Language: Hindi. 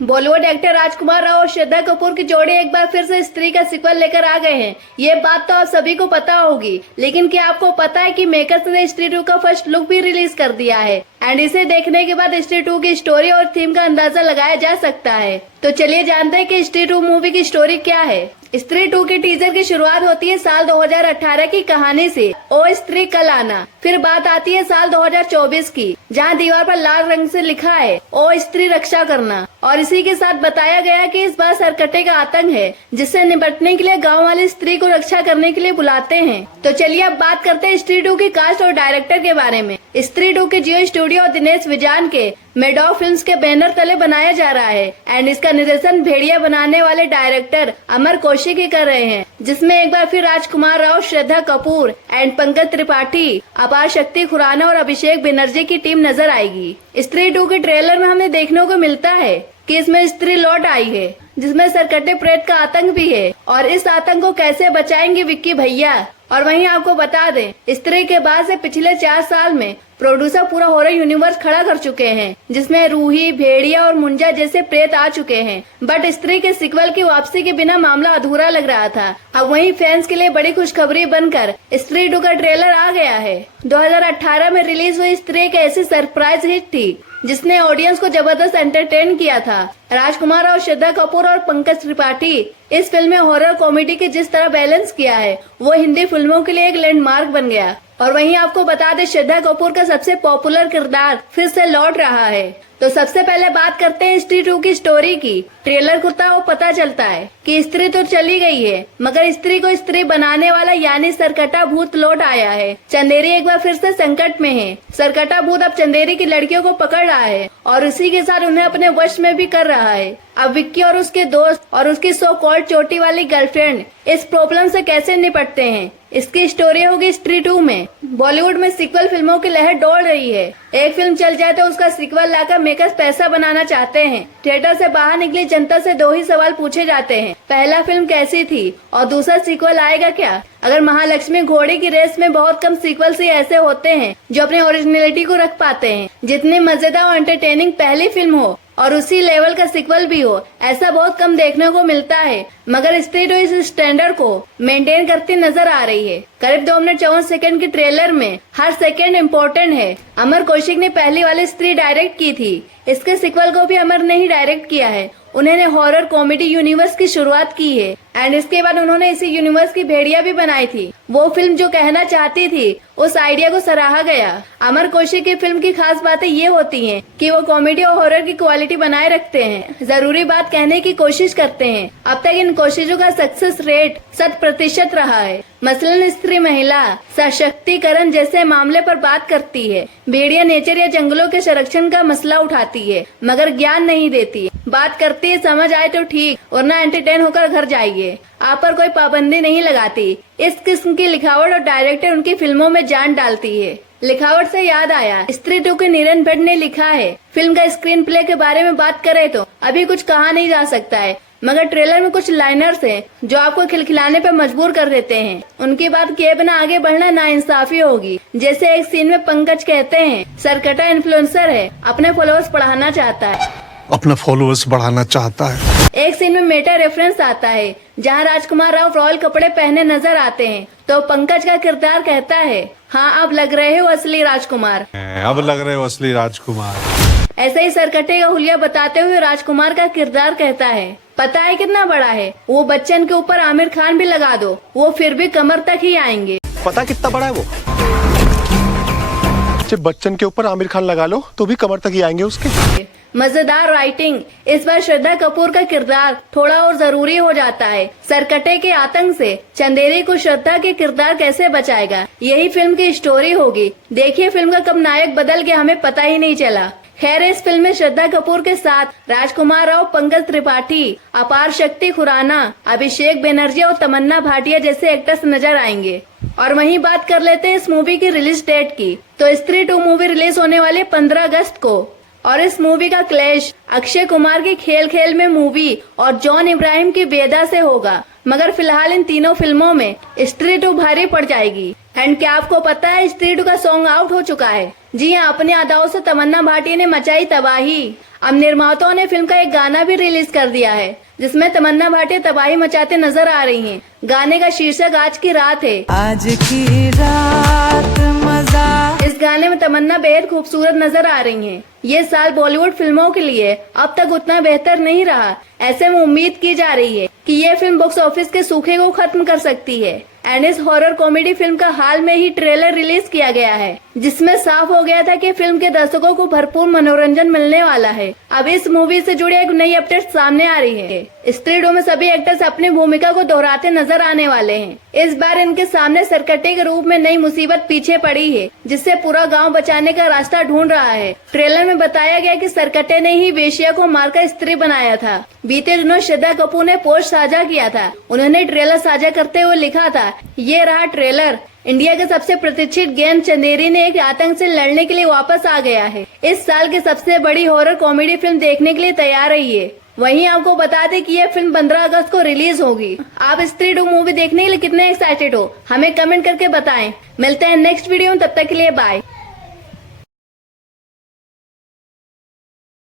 बॉलीवुड एक्टर राजकुमार राव और श्रद्धा कपूर की जोड़ी एक बार फिर से स्त्री का सीक्वल लेकर आ गए हैं। ये बात तो आप सभी को पता होगी, लेकिन क्या आपको पता है कि मेकर्स ने स्त्री 2 का फर्स्ट लुक भी रिलीज कर दिया है एंड इसे देखने के बाद स्त्री 2 की स्टोरी और थीम का अंदाजा लगाया जा सकता है। तो चलिए जानते हैं कि स्त्री 2 मूवी की स्टोरी क्या है। स्त्री 2 के टीजर की शुरुआत होती है साल 2018 की कहानी से, ओ स्त्री कल आना। फिर बात आती है साल 2024 की, जहां दीवार पर लाल रंग से लिखा है ओ स्त्री रक्षा करना। और इसी के साथ बताया गया कि इस बार सरकटे का आतंक है, जिससे निपटने के लिए गांव वाले स्त्री को रक्षा करने के लिए बुलाते हैं। तो चलिए अब बात करते हैं स्त्री 2 की कास्ट और डायरेक्टर के बारे में। स्त्री 2 के जियो स्टूडियो और दिनेश विजान के मेडॉक फिल्म्स के बैनर तले बनाया जा रहा है एंड इसका निर्देशन भेड़िया बनाने वाले डायरेक्टर अमर कौशिक ही कर रहे हैं, जिसमें एक बार फिर राजकुमार राव, श्रद्धा कपूर एंड पंकज त्रिपाठी, अपार शक्ति खुराना और अभिषेक बनर्जी की टीम नजर आएगी। स्त्री 2 के ट्रेलर में हमें देखने को मिलता है कि इसमें स्त्री लौट आई है, जिसमें सरकटे प्रेत का आतंक भी है और इस आतंक को कैसे बचाएंगे विक्की भैया। और वहीं आपको बता दें, स्त्री के बाद से पिछले 4 साल में प्रोड्यूसर पूरा हॉरर यूनिवर्स खड़ा कर चुके हैं, जिसमें रूही, भेड़िया और मुंजा जैसे प्रेत आ चुके हैं। बट स्त्री के सीक्वल की वापसी के बिना मामला अधूरा लग रहा था। अब वहीं फैंस के लिए बड़ी खुशखबरी बनकर स्त्री 2 का ट्रेलर आ गया है। 2018 में रिलीज हुई स्त्री एक ऐसी सरप्राइज हिट थी जिसने ऑडियंस को जबरदस्त एंटरटेन किया था। राजकुमार और श्रद्धा कपूर और पंकज त्रिपाठी इस फिल्म में हॉरर कॉमेडी के जिस तरह बैलेंस किया है, वो हिंदी फिल्मों के लिए एक लैंडमार्क बन गया। और वहीं आपको बता दें, श्रद्धा कपूर का सबसे पॉपुलर किरदार फिर से लौट रहा है। तो सबसे पहले बात करते हैं स्त्री 2 की स्टोरी की। ट्रेलर खुलता वो पता चलता है कि स्त्री तो चली गई है, मगर स्त्री को स्त्री बनाने वाला यानी सरकटा भूत लौट आया है। चंदेरी एक बार फिर से संकट में है। सरकटा भूत अब चंदेरी की लड़कियों को पकड़ रहा है और इसी के साथ उन्हें अपने वश में भी कर रहा है। अब विक्की और उसके दोस्त और उसकी सो कॉल्ड चोटी वाली गर्लफ्रेंड इस प्रॉब्लम से कैसे निपटते हैं, इसकी स्टोरी होगी स्त्री 2 में। बॉलीवुड में सीक्वल फिल्मों की लहर दौड़ रही है। एक फिल्म चल जाए तो उसका सीक्वल लाकर मेकर्स पैसा बनाना चाहते हैं। थिएटर से बाहर निकली जनता से 2 ही सवाल पूछे जाते हैं, पहला फिल्म कैसी थी और दूसरा सीक्वल आएगा क्या। अगर महालक्ष्मी घोड़े की रेस में बहुत कम सीक्वल्स ही ऐसे होते हैं जो अपनी ओरिजिनलिटी को रख पाते हैं। जितनी मजेदार और एंटरटेनिंग पहली फिल्म हो और उसी लेवल का सीक्वल भी हो, ऐसा बहुत कम देखने को मिलता है। मगर स्त्री 2 इस स्टैंडर्ड को मेंटेन करती नजर आ रही है। करीब 2 मिनट 54 सेकंड की ट्रेलर में हर सेकंड इम्पोर्टेंट है। अमर कौशिक ने पहली वाली स्त्री डायरेक्ट की थी, इसके सीक्वल को भी अमर ने ही डायरेक्ट किया है। उन्होंने हॉरर कॉमेडी यूनिवर्स की शुरुआत की है एंड इसके बाद उन्होंने इसी यूनिवर्स की भेड़िया भी बनाई थी। वो फिल्म जो कहना चाहती थी, उस आइडिया को सराहा गया। अमर कौशिक की फिल्म की खास बातें ये होती हैं कि वो कॉमेडी और हॉरर की क्वालिटी बनाए रखते हैं, जरूरी बात कहने की कोशिश करते हैं। अब तक इन कोशिशों का सक्सेस रेट 100% रहा है। मसलन स्त्री महिला सशक्तिकरण जैसे मामले पर बात करती है। भेड़िया नेचर या जंगलों के संरक्षण का मसला उठाती है, मगर ज्ञान नहीं देती। बात करती है समझ आए तो ठीक, वरना एंटरटेन होकर घर जाइए। आप पर कोई पाबंदी नहीं लगाती। इस किस्म की लिखावट और डायरेक्टर उनकी फिल्मों में जान डालती है। लिखावट से याद आया, स्त्री 2 के नीरन भट्ट ने लिखा है। फिल्म का स्क्रीन प्ले के बारे में बात करें तो अभी कुछ कहा नहीं जा सकता है, मगर ट्रेलर में कुछ लाइनर्स हैं जो आपको खिलखिलाने पर मजबूर कर देते हैं। उनकी बात किए बिना आगे बढ़ना नाइंसाफी होगी। जैसे एक सीन में पंकज कहते हैं, सरकटा इन्फ्लुएंसर है, अपने फॉलोअर्स बढ़ाना चाहता है। एक सीन में मेटा रेफरेंस आता है, जहां राजकुमार राव रॉयल कपड़े पहने नजर आते हैं, तो पंकज का किरदार कहता है, हाँ अब लग रहे हो असली राजकुमार। ऐसे ही सरकटे का हुलिया बताते हुए राजकुमार का किरदार कहता है, पता है कितना बड़ा है, वो बच्चन के ऊपर आमिर खान भी लगा दो, वो फिर भी कमर तक ही आएंगे। पता कितना बड़ा है वो? जब बच्चन के ऊपर आमिर खान लगा लो तो भी कमर तक ही आएंगे उसके। मजेदार राइटिंग। इस बार श्रद्धा कपूर का किरदार थोड़ा और जरूरी हो जाता है। सरकटे के आतंक से चंदेरी को श्रद्धा के किरदार कैसे बचाएगा, यही फिल्म की स्टोरी होगी। देखिए फिल्म का कब नायक बदल गया हमें पता ही नहीं चला। खैर इस फिल्म में श्रद्धा कपूर के साथ राजकुमार राव, पंकज त्रिपाठी, अपार शक्ति खुराना, अभिषेक बनर्जी और तमन्ना भाटिया जैसे एक्टर्स नजर आएंगे। और वहीं बात कर लेते हैं इस मूवी की रिलीज डेट की। तो स्त्री 2 मूवी रिलीज होने वाली 15 अगस्त को और इस मूवी का क्लैश अक्षय कुमार की खेल खेल में मूवी और जॉन इब्राहिम की बेदा से होगा। मगर फिलहाल इन तीनों फिल्मों में स्त्री 2 भारी पड़ जाएगी। एंड क्या आपको पता है स्त्री 2 का सॉन्ग आउट हो चुका है। जी हाँ, अपनी अदाओं से तमन्ना भाटिया ने मचाई तबाही। अब निर्माताओं ने फिल्म का एक गाना भी रिलीज कर दिया है, जिसमें तमन्ना भाटिया तबाही मचाते नजर आ रही हैं। गाने का शीर्षक आज की रात है। आज की रात मजा। इस गाने में तमन्ना बेहद खूबसूरत नजर आ रही हैं। ये साल बॉलीवुड फिल्मों के लिए अब तक उतना बेहतर नहीं रहा। ऐसे में उम्मीद की जा रही है कि ये फिल्म बॉक्स ऑफिस के सूखे को खत्म कर सकती है। एंड इस हॉरर कॉमेडी फिल्म का हाल में ही ट्रेलर रिलीज किया गया है, जिसमें साफ हो गया था कि फिल्म के दर्शकों को भरपूर मनोरंजन मिलने वाला है। अब इस मूवी से जुड़ी एक नई अपडेट सामने आ रही है। स्त्री 2 में सभी एक्टर्स अपनी भूमिका को दोहराते नजर आने वाले हैं। इस बार इनके सामने सरकटे के रूप में नई मुसीबत पीछे पड़ी है, जिससे पूरा गाँव बचाने का रास्ता ढूंढ रहा है। ट्रेलर में बताया गया कि सरकटे ने ही वेश्या को मारकर स्त्री बनाया था। बीते दिनों श्रद्धा कपूर ने पोस्ट साझा किया था। उन्होंने ट्रेलर साझा करते हुए लिखा था, ये रहा ट्रेलर। इंडिया के सबसे प्रतिष्ठित गेंद चंदेरी ने एक आतंक से लड़ने के लिए वापस आ गया है। इस साल की सबसे बड़ी हॉरर कॉमेडी फिल्म देखने के लिए तैयार रहिए। वहीं आपको बता दें कि यह फिल्म 15 अगस्त को रिलीज होगी। आप स्त्री 2 मूवी देखने के लिए कितने एक्साइटेड हो, हमें कमेंट करके बताएं। मिलते हैं नेक्स्ट वीडियो में, तब तक के लिए बाय।